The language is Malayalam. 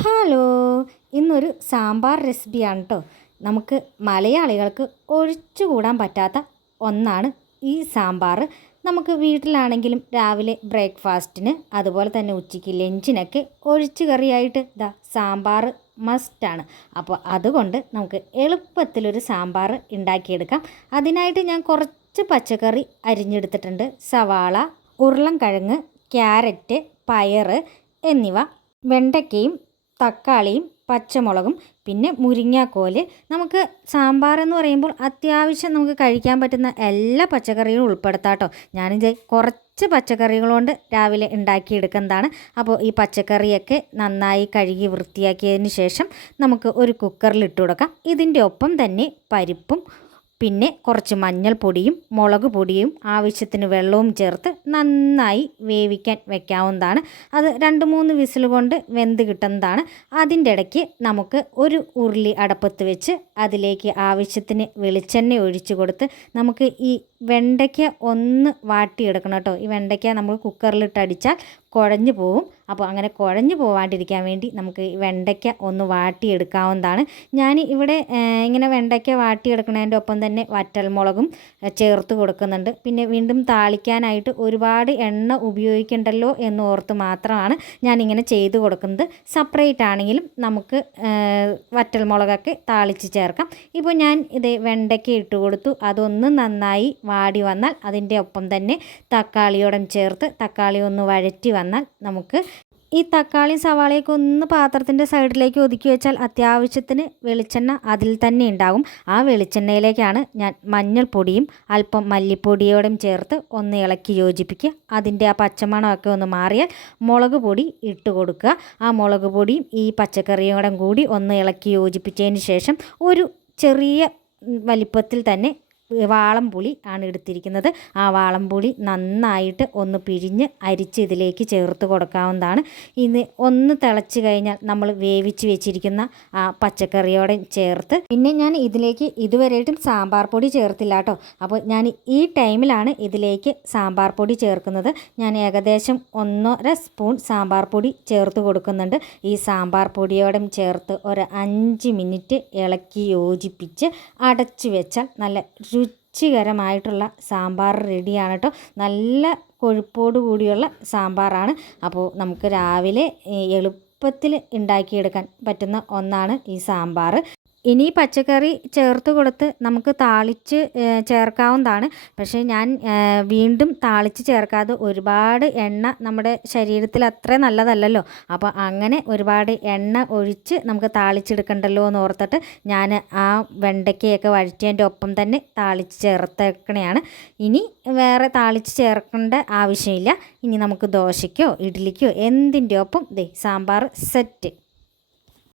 ഹലോ, ഇന്നൊരു സാമ്പാർ റെസിപ്പിയാണ് കേട്ടോ. നമുക്ക് മലയാളികൾക്ക് ഒഴിച്ചുകൂടാൻ പറ്റാത്ത ഒന്നാണ് ഈ സാമ്പാർ. നമുക്ക് വീട്ടിലാണെങ്കിലും രാവിലെ ബ്രേക്ക്ഫാസ്റ്റിന് അതുപോലെ തന്നെ ഉച്ചയ്ക്ക് ലഞ്ചിനൊക്കെ ഒഴിച്ചു കറിയായിട്ട് സാമ്പാർ മസ്റ്റാണ്. അപ്പോൾ അതുകൊണ്ട് നമുക്ക് എളുപ്പത്തിലൊരു സാമ്പാർ ഉണ്ടാക്കിയെടുക്കാം. അതിനായിട്ട് ഞാൻ കുറച്ച് പച്ചക്കറി അരിഞ്ഞെടുത്തിട്ടുണ്ട്. സവാള, ഉരുളൻകിഴങ്ങ്, ക്യാരറ്റ്, പയർ എന്നിവ, വെണ്ടയ്ക്കയും തക്കാളിയും പച്ചമുളകും, പിന്നെ മുരിങ്ങാക്കോല്. നമുക്ക് സാമ്പാർ എന്ന് പറയുമ്പോൾ അത്യാവശ്യം നമുക്ക് കഴിക്കാൻ പറ്റുന്ന എല്ലാ പച്ചക്കറികളും ഉൾപ്പെടുത്താം കേട്ടോ. ഞാനിത് കുറച്ച് പച്ചക്കറികൾ കൊണ്ട് രാവിലെ ഉണ്ടാക്കിയെടുക്കുന്നതാണ്. അപ്പോൾ ഈ പച്ചക്കറിയൊക്കെ നന്നായി കഴുകി വൃത്തിയാക്കിയതിന് ശേഷം നമുക്ക് ഒരു കുക്കറിൽ ഇട്ട് കൊടുക്കാം. ഇതിൻ്റെ ഒപ്പം തന്നെ പരിപ്പും പിന്നെ കുറച്ച് മഞ്ഞൾപ്പൊടിയും മുളക് പൊടിയും ആവശ്യത്തിന് വെള്ളവും ചേർത്ത് നന്നായി വേവിക്കാൻ വെക്കാവുന്നതാണ്. അത് 2-3 വിസിൽ കൊണ്ട് വെന്ത് കിട്ടുന്നതാണ്. അതിൻ്റെ ഇടയ്ക്ക് നമുക്ക് ഒരു ഉരുളി അടപ്പത്ത് വെച്ച് അതിലേക്ക് ആവശ്യത്തിന് വെളിച്ചെണ്ണ ഒഴിച്ച് കൊടുത്ത് നമുക്ക് ഈ വെണ്ടയ്ക്ക ഒന്ന് വാട്ടിയെടുക്കണം കേട്ടോ. ഈ വെണ്ടയ്ക്ക നമ്മൾ കുക്കറിലിട്ട് അടിച്ചാൽ കുഴഞ്ഞു പോവും. അപ്പോൾ അങ്ങനെ കുഴഞ്ഞു പോവാണ്ടിരിക്കാൻ വേണ്ടി നമുക്ക് ഈ വെണ്ടയ്ക്ക ഒന്ന് വാട്ടിയെടുക്കാവുന്നതാണ്. ഞാൻ ഇവിടെ ഇങ്ങനെ വെണ്ടയ്ക്ക വാട്ടിയെടുക്കുന്നതിൻ്റെ ഒപ്പം തന്നെ വറ്റൽമുളകും ചേർത്ത് കൊടുക്കുന്നുണ്ട്. പിന്നെ വീണ്ടും താളിക്കാനായിട്ട് ഒരുപാട് എണ്ണ ഉപയോഗിക്കണ്ടല്ലോ എന്ന് ഓർത്ത് മാത്രമാണ് ഞാനിങ്ങനെ ചെയ്ത് കൊടുക്കുന്നത്. സെപ്പറേറ്റ് ആണെങ്കിലും നമുക്ക് വറ്റൽമുളകൊക്കെ താളിച്ച് ചേർക്കാം. ഇപ്പോൾ ഞാൻ ഇത് വെണ്ടയ്ക്ക ഇട്ട് കൊടുത്തു. അതൊന്ന് നന്നായി വാടി വന്നാൽ അതിൻ്റെ ഒപ്പം തന്നെ തക്കാളിയോടും ചേർത്ത് തക്കാളി ഒന്ന് വഴറ്റി വന്നാൽ നമുക്ക് ഈ തക്കാളി സവാളയൊക്കെ ഒന്ന് പാത്രത്തിൻ്റെ സൈഡിലേക്ക് ഒതുക്കി വെച്ചാൽ അത്യാവശ്യത്തിന് വെളിച്ചെണ്ണ അതിൽ തന്നെ ഉണ്ടാകും. ആ വെളിച്ചെണ്ണയിലേക്കാണ് ഞാൻ മഞ്ഞൾപ്പൊടിയും അല്പം മല്ലിപ്പൊടിയോടും ചേർത്ത് ഒന്ന് ഇളക്കി യോജിപ്പിക്കുക. അതിൻ്റെ ആ പച്ചമണമൊക്കെ ഒന്ന് മാറിയാൽ മുളക് പൊടി ഇട്ട് കൊടുക്കുക. ആ മുളക് പൊടിയും ഈ പച്ചക്കറിയോടും കൂടി ഒന്ന് ഇളക്കി യോജിപ്പിച്ചതിന് ശേഷം ഒരു ചെറിയ വലിപ്പത്തിൽ തന്നെ വാളംപുളി ആണ് എടുത്തിരിക്കുന്നത്. ആ വാളംപുളി നന്നായിട്ട് ഒന്ന് പിഴിഞ്ഞ് അരിച്ച് ഇതിലേക്ക് ചേർത്ത് കൊടുക്കാവുന്നതാണ്. ഇത് ഒന്ന് തിളച്ച് കഴിഞ്ഞാൽ നമ്മൾ വേവിച്ച് വെച്ചിരിക്കുന്ന ആ പച്ചക്കറിയോടെ ചേർത്ത്, പിന്നെ ഞാൻ ഇതിലേക്ക് ഇതുവരെയായിട്ടും സാമ്പാർ പൊടി ചേർത്തില്ല കേട്ടോ. അപ്പോൾ ഞാൻ ഈ ടൈമിലാണ് ഇതിലേക്ക് സാമ്പാർ പൊടി ചേർക്കുന്നത്. ഞാൻ ഏകദേശം 1.5 സ്പൂൺ സാമ്പാർ പൊടി ചേർത്ത് കൊടുക്കുന്നുണ്ട്. ഈ സാമ്പാർ പൊടിയോടും ചേർത്ത് ഒരു 5 മിനിറ്റ് ഇളക്കി യോജിപ്പിച്ച് അടച്ചു വെച്ചാൽ നല്ല രുചികരമായിട്ടുള്ള സാമ്പാർ റെഡിയാണ് കേട്ടോ. നല്ല കൊഴുപ്പോട് കൂടിയുള്ള സാമ്പാറാണ്. അപ്പോൾ നമുക്ക് രാവിലെ എളുപ്പത്തിൽ ഉണ്ടാക്കിയെടുക്കാൻ പറ്റുന്ന ഒന്നാണ് ഈ സാമ്പാർ. ഇനി പച്ചക്കറി ചേർത്ത് കൊടുത്ത് നമുക്ക് താളിച്ച് ചേർക്കാവുന്നതാണ്. പക്ഷേ ഞാൻ വീണ്ടും താളിച്ച് ചേർക്കാതെ ഒരുപാട് എണ്ണ നമ്മുടെ ശരീരത്തിൽ അത്ര നല്ലതല്ലല്ലോ. അപ്പോൾ അങ്ങനെ ഒരുപാട് എണ്ണ ഒഴിച്ച് നമുക്ക് താളിച്ചെടുക്കണ്ടല്ലോ എന്ന് ഓർത്തിട്ട് ഞാൻ ആ വെണ്ടയ്ക്കയൊക്കെ വഴറ്റിയതിൻ്റെ ഒപ്പം തന്നെ താളിച്ച് ചേർത്തേക്കണെയാണ്. ഇനി വേറെ താളിച്ച് ചേർക്കേണ്ട ആവശ്യമില്ല. ഇനി നമുക്ക് ദോശയ്ക്കോ ഇഡ്ഡലിക്കോ എന്തിൻ്റെ ഒപ്പം സാമ്പാർ സെറ്റ്.